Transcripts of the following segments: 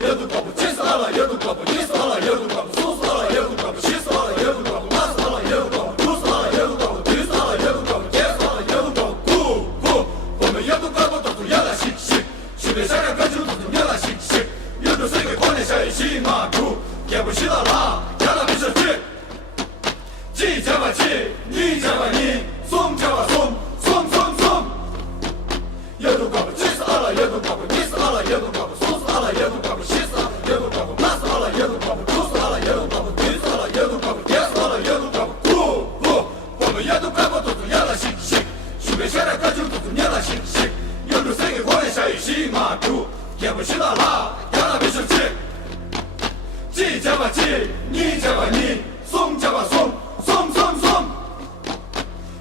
yedu kapu, chisa ala yedu kapu, chisa ala yedu kapu, susu ala yedu kapu, chisa ala yedu kapu, masa ala yedu kapu, tusa ala yedu kapu, chisa ala yedu kapu, chesa ala yedu kapu, ku.我们yedu kapu都是原来信息，西北山上根就都是原来信息，有的谁给光年下一起马图，也不知道啦，原来没事情。几加把几，你加把你，松加把松，松。yedu kapu, chisa ala yedu kapu, chisa ala yedu kapu, susu ala yedu kapu, chisa ala yedu kapu, masa ala yedu kapu, tusa ala yedu kapu, chisa ala yedu kapu, chesa ala yedu kapu, ku。我们yedu kapu都是原来信息，西北山上根就都是原来信息，有的谁给光年下一起马图，也不知道啦，原来没事情。几加把几，你加把你，松加把松，松。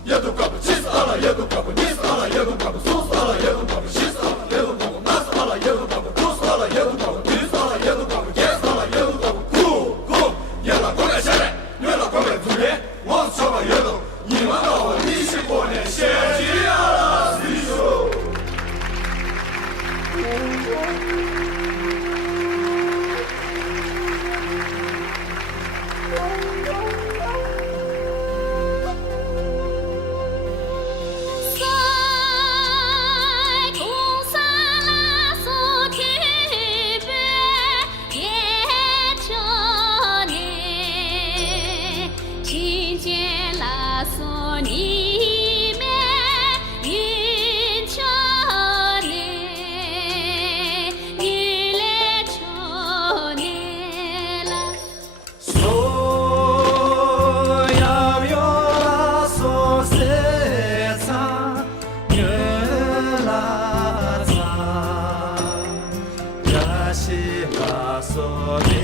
yedu kapu, chisa ala yedu kapu, chisa ala yedu kapu, susu ala yedu kapu, chisa ala yedu kapu, masa ala yedu kapu, tusa ala yedu kapu, chisa ala yedu kapu, chesa ala yedu kapu, ku。原来光年下来，原来光年祖年，我是小把yedu，你们到我你是过年先进啊，师兄。西拉索。